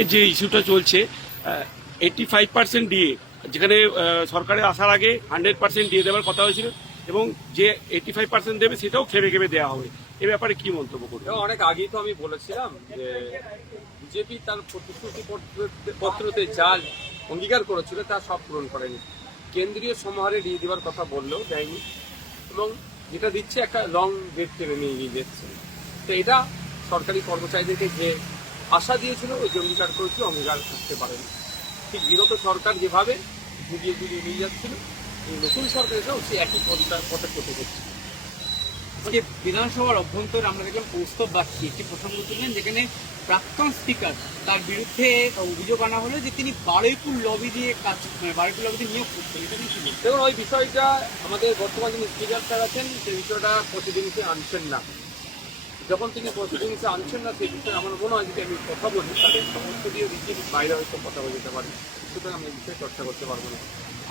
এই যে ইস্যুটা চলছে 85% ডিএ, যেখানে সরকারে আসার আগে 100% ডিএ দেওয়ার কথা হয়েছিল এবং যে 85% দেবে সেটাও খেপে খেপে দেওয়া হবে। এ ব্যাপারে কি মন্তব্য করবে? অনেক আগেই তো আমি বলেছিলাম যে বিজেপি তার প্রতিশ্রুতি পত্রতে যা অঙ্গীকার করেছিল তা সব পূরণ করেনি। কেন্দ্রীয় সমাহারে দিয়ে দেওয়ার কথা বললেও দেয়নি এবং যেটা দিচ্ছে একটা লং ডেট টেনে নিয়ে যাচ্ছে। তো এটা সরকারি কর্মচারীদেরকে যে আশা দিয়েছিল ওই যে অঙ্গীকার করেছিল অঙ্গীকার করতে পারেনি। ঠিক বিগত সরকার যেভাবে ঘুরিয়ে ঘুরিয়ে নিয়ে যাচ্ছিল এই নতুন সরকার এসেও সে একই পথে করতে হচ্ছে। যে বিধানসভার অভ্যন্তরে আমরা দেখলাম কৌস্তব বাগচি একটি প্রসঙ্গ তুললেন, যেখানে প্রাক্তন স্পিকার তার বিরুদ্ধে অভিযোগ আনা হলো যে তিনি বারুইপুর লবি দিয়ে বারুইপুর লবিতে নিয়োগ করতেন। এটা নিয়ে ছিল দেখুন, ওই বিষয়টা আমাদের বর্তমান যিনি স্পিকার স্যার আছেন সেই বিষয়টা প্রসিডিংসে আনছেন না। যখন তিনি প্রসিডিংসে আনছেন না সেই বিষয়ে আমার মনে হয় যদি আমি কথা বলি তাদের সমস্ত দিয়ে রীতির বাইরে হয়তো কথা বলে যেতে পারি, সুতরাং আমি এই বিষয়ে চর্চা করতে পারবো না।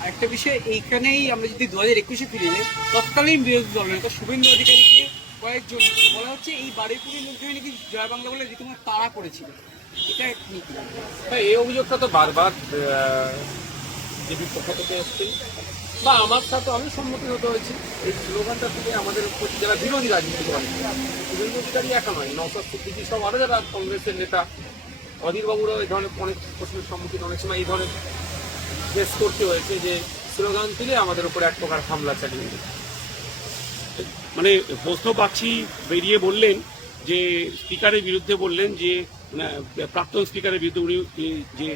আরেকটা বিষয়, এইখানেই আমরা যদি 2021-এ ফিরে যাই, তৎকালীন বিরোধী দলনেতা শুভেন্দু অধিকারীকে কয়েকজন বলা হচ্ছে এই বারুইপুরের লোকজন নাকি জয় বাংলা বলে রীতিমতো তাড়া করেছিল। এটা নিয়ে কি বলবেন? হ্যাঁ, এই অভিযোগটা তো বারবার বিজেপির পক্ষ থেকে এসছে বা আমার সাথে আমি সম্মুখীন হতে হয়েছি। এই স্লোগানটা থেকে আমাদের যারা বিরোধী রাজনীতি করে শুভেন্দু অধিকারী একা নয়, নওশাদ সিদ্দিকী সব আরো যারা কংগ্রেসের নেতা, অধীরবাবুরাও এই ধরনের অনেক প্রশ্নের সম্মুখীন, অনেক সময় এই ধরনের ফেস করতে হয়েছে যে স্লোগান তুলে আমাদের উপর এক প্রকার হামলা চালিয়ে দিল। মানে কৌস্তব বাগচি বেরিয়ে বললেন যে স্পিকারের বিরুদ্ধে বললেন যে প্রাক্তন স্পিকারের বিরুদ্ধে উনি যে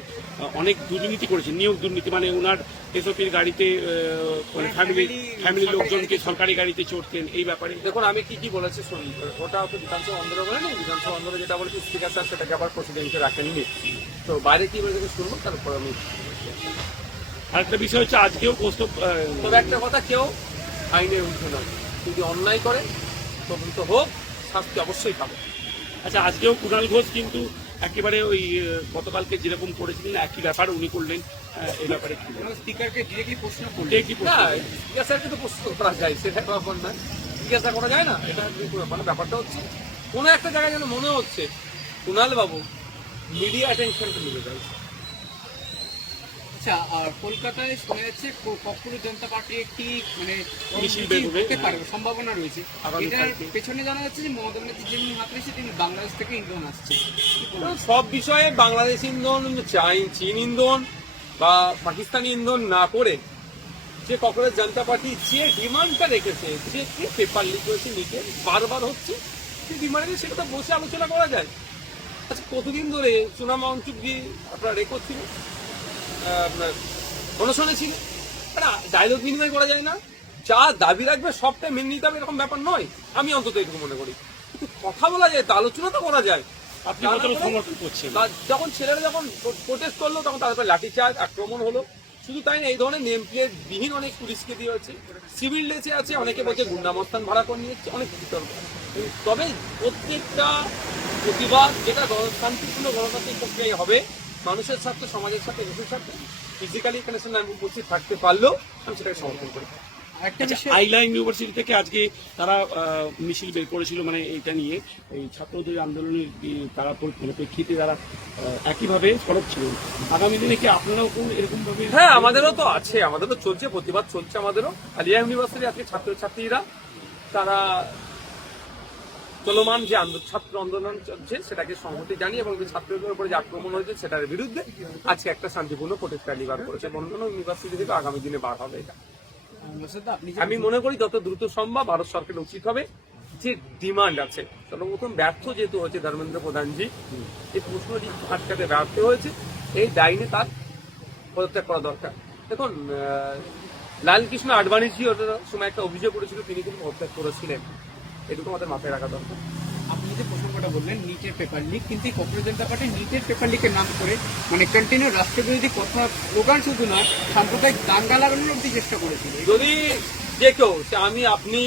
অনেক দুর্নীতি করেছেন, নিয়োগ দুর্নীতি, মানে ওনার এসওপির গাড়িতে মানে ফ্যামিলির লোকজনকে সরকারি গাড়িতে চড়তেন। এই ব্যাপারে দেখুন আমি কি বলেছি শুনুন, ওটা তো বিধানসভা অন্দরে বলে নেই, বিধানসভা অন্দরে যেটা বলেছি স্পিকার স্যার সেটাকে আবার প্রসিডেন্সে রাখেননি। তো বাইরে কি বলে শুনবো তারপর আমি। আরেকটা বিষয় হচ্ছে আজকেও কৌস্তব তবে একটা কথা, কেউ আইনের ঊর্ধ্বে নয়, যদি অন্যায় করে তদন্ত হোক, শাস্তি অবশ্যই পাবে। আচ্ছা, আজকেও কুণাল ঘোষ কিন্তু একেবারে ওই গতকালকে যেরকম করেছিলেন একই ব্যাপার উনি করলেন। এই ব্যাপারে কি স্পিকারকে ডিরেক্টলি প্রশ্ন করলেন? না, জিজ্ঞাসাকে তো প্রশ্ন করা যায়, সেটা ব্যাপার না। জিজ্ঞাসা করা যায় না, এটা মানে ব্যাপারটা হচ্ছে কোনো একটা জায়গায় যেন মনে হচ্ছে কুণাল বাবু মিডিয়া অ্যাটেনশনটা নিতে চাইছে। আচ্ছা, আর কলকাতায় শোনা যাচ্ছে ককরোচ জনতা পার্টি একটি মানে মিছিল হতে পারে, সম্ভাবনা রয়েছে। এটার আগামীকালকে। পেছনে জানা যাচ্ছে যে মমতা ব্যানার্জি যিনি হাত রয়েছে তিনি বাংলাদেশ থেকে ইন্ধন আসছে। সব বিষয়ে বাংলাদেশ ইন্ধন, চীন ইন্ধন বা পাকিস্তানি ইন্ধন না করে যে ককরোচ জনতা পার্টি যে ডিমান্ডটা রেখেছে, যে পেপার লিক হয়েছে নিচে বারবার হচ্ছে, সেই ডিমান্ডে সেটা তো বসে আলোচনা করা যায়। আচ্ছা, কতদিন ধরে সুনামা অঞ্চুকি আপনার রেকর্ড ছিল, অনশনে ছিল, একটা ডায়লগ বিনিময় করা যায় না? যা দাবি রাখবে সবটা মেনে নিতে হবে এরকম ব্যাপার নয়, আমি অন্তত এটুকু মনে করি। কিন্তু কথা বলা যায়, আলোচনা তো করা যায়। আপনি কতটা সমর্থন করছেন? যখন ছেলেরা যখন প্রোটেস্ট করলো তখন তাদের লাঠিচার্জ আক্রমণ হলো। শুধু তাই না, এই ধরনের নেম প্লেট বিহীন অনেক পুলিশকে দিয়ে হচ্ছে, সিভিল ড্রেসে আছে, অনেকে বলছে গুন্ডামস্তান ভাড়া করে নিচ্ছে, অনেক বিতর্ক। তবে প্রত্যেকটা প্রতিবাদ যেটা শান্তিপূর্ণ গণতান্ত্রিক প্রক্রিয়ায় হবে, মানুষের স্বার্থে, সমাজের সাথে, দেশের সাথে ফিজিক্যালি এখানে আমি উপস্থিত থাকতে পারলেও আমি সেটাকে সমর্থন করি। আইলা ইউনিভার্সিটি থেকে আজকে তারা মিছিল বের করেছিল, মানে এইটা নিয়ে এই ছাত্রদের আন্দোলনের তারা প্রেক্ষিতে তারা একইভাবে সরব ছিলেন। আগামী দিনে কি আপনারাও এরকম ভাবে? হ্যাঁ, আমাদেরও তো আছে, আমাদের তো চলছে, প্রতিবাদ চলছে আমাদেরও। আলিয়া ইউনিভার্সিটি আজকে ছাত্রছাত্রীরা তারা চলমান যে ছাত্র আন্দোলন চলছে সেটাকে সংহতি জানিয়ে এবং ছাত্রদের উপরে যে আক্রমণ হয়েছে সেটার বিরুদ্ধে আজকে একটা শান্তিপূর্ণ প্রোটেস্ট র্যালি বার করেছে। অন্যান্য ইউনিভার্সিটি থেকে আগামী দিনে বার হবে এটা। আমি মনে করি যত দ্রুত সম্ভব ভারত সরকারের উচিত হবে যে ডিমান্ড আছে, সর্বপ্রথম ব্যর্থ যেহেতু হয়েছে ধর্মেন্দ্র প্রধানজি, এই প্রশ্নটি আটকাতে ব্যর্থ হয়েছে, এই দায়নে তার পদত্যাগ করা দরকার। দেখুন, লালকৃষ্ণ আডবাণীজি ওটার সময় একটা অভিযোগ করেছিল, তিনি কিন্তু পদত্যাগ করেছিলেন, এটুকু আমাদের মাথায় রাখা দরকার। আপনি যে প্রসঙ্গটা বললেন নিটের পেপার লিক, কিন্তু ককরোচ জনতা পার্টি নিটের পেপার লিকের নাম করে মানে কন্টিনিউ রাষ্ট্রবিরোধী কথা, স্লোগান শুধু নয় সাম্প্রদায়িক দাঙ্গা লাগানোর অব্দি চেষ্টা করেছিল। যদি যে কেউ, আমি আপনি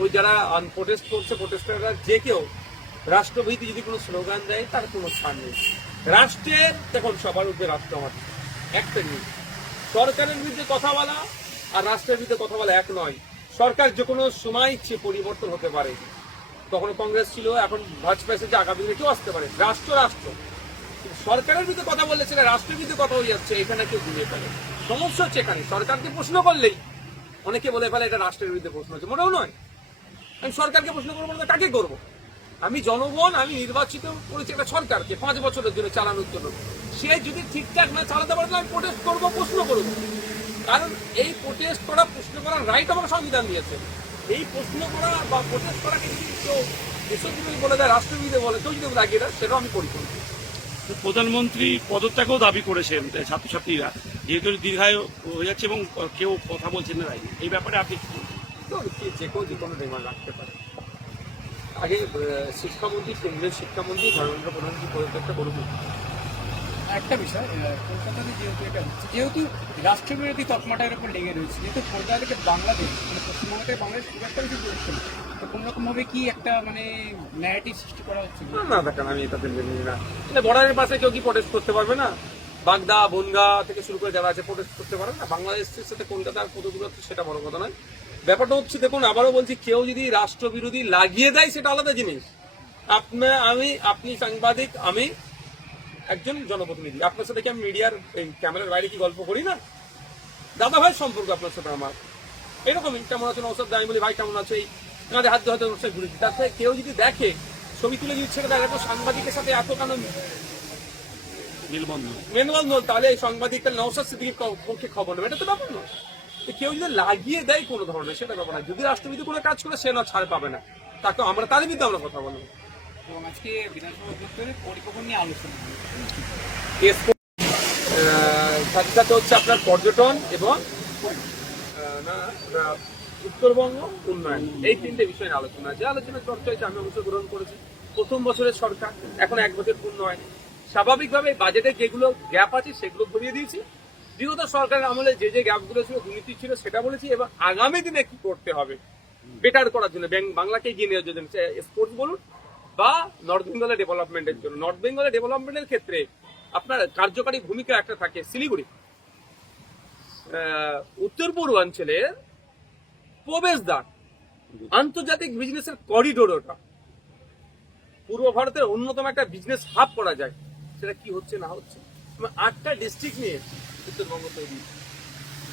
ওই যারা প্রোটেস্ট করছে, প্রোটেস্টাররা যে কেউ রাষ্ট্রবিরোধী যদি কোনো স্লোগান দেয় তার কোনো ছাড় নেই। রাষ্ট্রের দেখুন সবার উপরে রাষ্ট্র আমাদের একটা নিয়ে, সরকারের বিরুদ্ধে কথা বলা আর রাষ্ট্রের বিরুদ্ধে কথা বলা এক নয়। সরকার যে কোনো সময় ইচ্ছে পরিবর্তন হতে পারে, তখন কংগ্রেস ছিল, এখন ভাজপা এসেছে, আগামী দিনে কেউ আসতে পারে। রাষ্ট্র রাষ্ট্র, সরকারের বিরুদ্ধে কথা বললে সেটা রাষ্ট্রের বিরুদ্ধে কথা হয়ে যাচ্ছে, এখানে কেউ ঘুরিয়ে ফেলে। সমস্যা হচ্ছে এখানে সরকারকে প্রশ্ন করলেই অনেকে বলে ফেলে এটা রাষ্ট্রের বিরুদ্ধে প্রশ্ন হচ্ছে, মোটেও নয়। আমি সরকারকে প্রশ্ন করবো না, কাকে করবো? আমি জনগণ, আমি নির্বাচিত করেছি একটা সরকারকে 5 বছরের জন্য চালানোর জন্য। সে যদি ঠিকঠাক না চালাতে পারে আমি প্রোটেস্ট করবো, প্রশ্ন করবো। কারণ এই প্রোটেস্ট করা, প্রশ্ন করার রাইট আমার সংবিধান দিয়েছে। এই প্রশ্ন করা বা প্রোটেস্ট করাকে যদি কেউ দেশবিরোধী বলে দেয়, রাষ্ট্রবিরোধী বলে, কেউ যদি লাগিয়ে দেয়, সেটাও আমি করি। প্রধানমন্ত্রী পদত্যাগও দাবি করেছেন ছাত্রছাত্রীরা, যেহেতু দীর্ঘায় হয়ে যাচ্ছে এবং কেউ কথা বলছেন না রায়, এই ব্যাপারে আপনি কি বলছেন? তো যে কেউ যে কোনো ডিমান্ড রাখতে পারে। আগে শিক্ষামন্ত্রী, কেন্দ্রের শিক্ষামন্ত্রী, ধর্মেন্দ্র প্রধানমন্ত্রী পদত্যাগটা করুন। একটা বিষয়, কলকাতাতে যেহেতু এটা হচ্ছে, যেহেতু রাষ্ট্রবিরোধী তকমাটার উপর লেগে রয়েছে, যেহেতু কলকাতা থেকে বাংলাদেশ, মানে পশ্চিমবঙ্গ থেকে বাংলাদেশ খুব একটা বেশি দূরত্ব না, তো কোনো রকম ভাবে কি একটা মানে ন্যারেটিভ সৃষ্টি করা হচ্ছে? না দেখেন, আমি এটা জানি না। বর্ডারের পাশে কেউ কি প্রোটেস্ট করতে পারবে না? বাগদা, বনগা থেকে শুরু করে যারা আছে প্রোটেস্ট করতে পারে না? বাংলাদেশের সাথে কলকাতার কত দূর হচ্ছে সেটা বড় কথা নয়। ব্যাপারটা হচ্ছে, দেখুন আবারও বলছি, কেউ যদি রাষ্ট্রবিরোধী লাগিয়ে দেয় সেটা আলাদা জিনিস। আপনি সাংবাদিক, আমি একজন জনপ্রতিনিধি, আপনার সাথে কি আমি মিডিয়ার ক্যামেরার বাইরে কি গল্প করি না? দাদা ভাই সম্পর্ক আপনার সাথে আমার এরকমই। কেমন আছেন ওসব আমি বলি ভাই কেমন আছে, এই কাঁধে হাত ধরে ওর সাথে ঘুরেছি। তাতে কেউ যদি দেখে ছবি তুলে দিচ্ছে, এত সাংবাদিকের সাথে এত কেন মেলবন্ধন, তাহলে এই সাংবাদিকটা নওশাদ সিদ্দিকীর পক্ষে খবর নেবে, এটা তো ব্যাপার নয়। কেউ যদি লাগিয়ে দেয় কোনো ধরনের, সেটা ব্যাপার না। যদি রাষ্ট্রবিরোধী কোনো কাজ করে, সে না ছাড় পাবে না, তাকে আমরা তার বিরুদ্ধে আমরা কথা বলবো। এবং আজকে বিধানসভা অভ্যন্তরে পরিকল্পনা নিয়ে আলোচনা সাথে সাথে হচ্ছে আপনার পর্যটন এবং উত্তরবঙ্গ উন্নয়ন, এই 3টে বিষয় নিয়ে আলোচনা। যে আলোচনা চর্চা হয়েছে, আমি অংশগ্রহণ করেছি। প্রথম বছরের সরকার, এখন 1 বছর পূর্ণ হয়নি। স্বাভাবিকভাবে বাজেটে যেগুলো গ্যাপ আছে সেগুলো ভরিয়ে দিয়েছি। বিগত সরকারের আমলে যে যে গ্যাপগুলো ছিল, দুর্নীতি ছিল, সেটা বলেছি। এবং আগামী দিনে কি করতে হবে বেটার করার জন্য, বাংলাকে এগিয়ে নেওয়ার জন্য, স্পোর্টস বলুন বা নর্থ বেঙ্গলের ডেভেলপমেন্টের জন্য। নর্থ বেঙ্গলের ডেভেলপমেন্টের ক্ষেত্রে আপনার কার্যকারী ভূমিকা একটা থাকে শিলিগুড়ি, উত্তর পূর্বাঞ্চলের প্রবেশদ্বার, আন্তর্জাতিক বিজনেসের করিডোর। ওটা পূর্ব ভারতের অন্যতম একটা বিজনেস হাব করা যায়। সেটা কি হচ্ছে না হচ্ছে। 8টা ডিস্ট্রিক্ট নিয়ে উত্তরবঙ্গ তৈরি,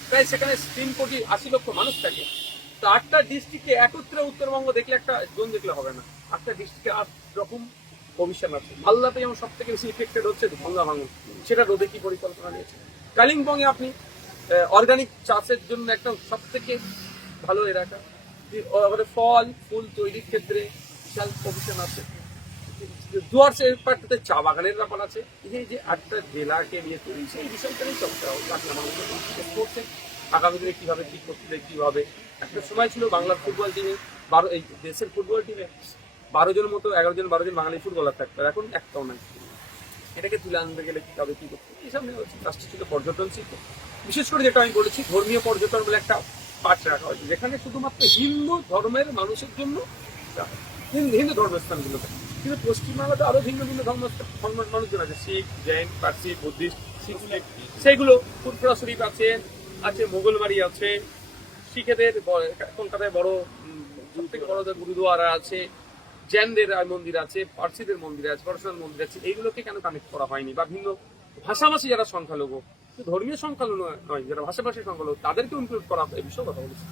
প্রায় সেখানে 3.80 কোটি মানুষ থাকে। তো 8টা ডিস্ট্রিক্টে একত্রে উত্তরবঙ্গ দেখলে, একটা জোন দেখলে হবে না। 8টা ডিস্ট্রিক্টে 8 রকম কমিশন আছে। মালদাতে যেমন সব থেকে বেশি ইফেক্টেড হচ্ছে গঙ্গা ভাঙন, সেটা রোধে কি পরিকল্পনা নিয়েছে। কালিম্পংয়ে আপনি অর্গানিক চাষের জন্য একটা সব থেকে ভালো এলাকা, ফল ফুল তৈরির ক্ষেত্রে বিশাল কমিশন আছে। ডুয়ার্সের পার্টিতে চা বাগানের ব্যাপার আছে। এই যে 8টা জেলাকে নিয়ে তৈরি, সেই বিষয়টা নিয়ে চর্চা করছে। আগামী দিনে কিভাবে কি করতে, কিভাবে একটা সময় ছিল বাংলার ফুটবল টিমে এই দেশের ফুটবল টিমে 12 জন মতো 11 জন 12 জন বাঙালি ফুটবলার থাকতো, এখন একটাও নাই। এটাকে তুলে আনতে গেলে কিভাবে কি করতে, এইসব নিয়ে হচ্ছে। রাষ্ট্র ছিল পর্যটন শিল্প, বিশেষ করে যেটা আমি বলেছি ধর্মীয় পর্যটন বলে একটা পাঠ রাখা হয়েছে, যেখানে শুধুমাত্র হিন্দু ধর্মের মানুষের জন্য হিন্দু ধর্মস্থানগুলোতে। কিন্তু পশ্চিমবাংলাতে আরো ভিন্ন ভিন্ন ধর্মের মানুষজন আছে, শিখ, জৈন, পার্সি, বুদ্ধিস্ট, সেইগুলো ফুরফুরা শরীফ আছে, মোগলবাড়ি আছে, শিখেদের কলকাতায় বড় সব থেকে বড় গুরুদুয়ারা আছে, জৈনদের মন্দির আছে, পার্সিদের মন্দির আছে, পার্সোনাল মন্দির আছে। এইগুলোকে কেন কানেক্ট করা হয়নি? বা ভিন্ন ভাষাভাষী যারা সংখ্যালঘু, ধর্মীয় সংখ্যালঘু নয়, যারা ভাষাভাষী সংখ্যালঘু, তাদেরকে ইনক্লুড করা, এই বিষয়ে কথা বলেছি।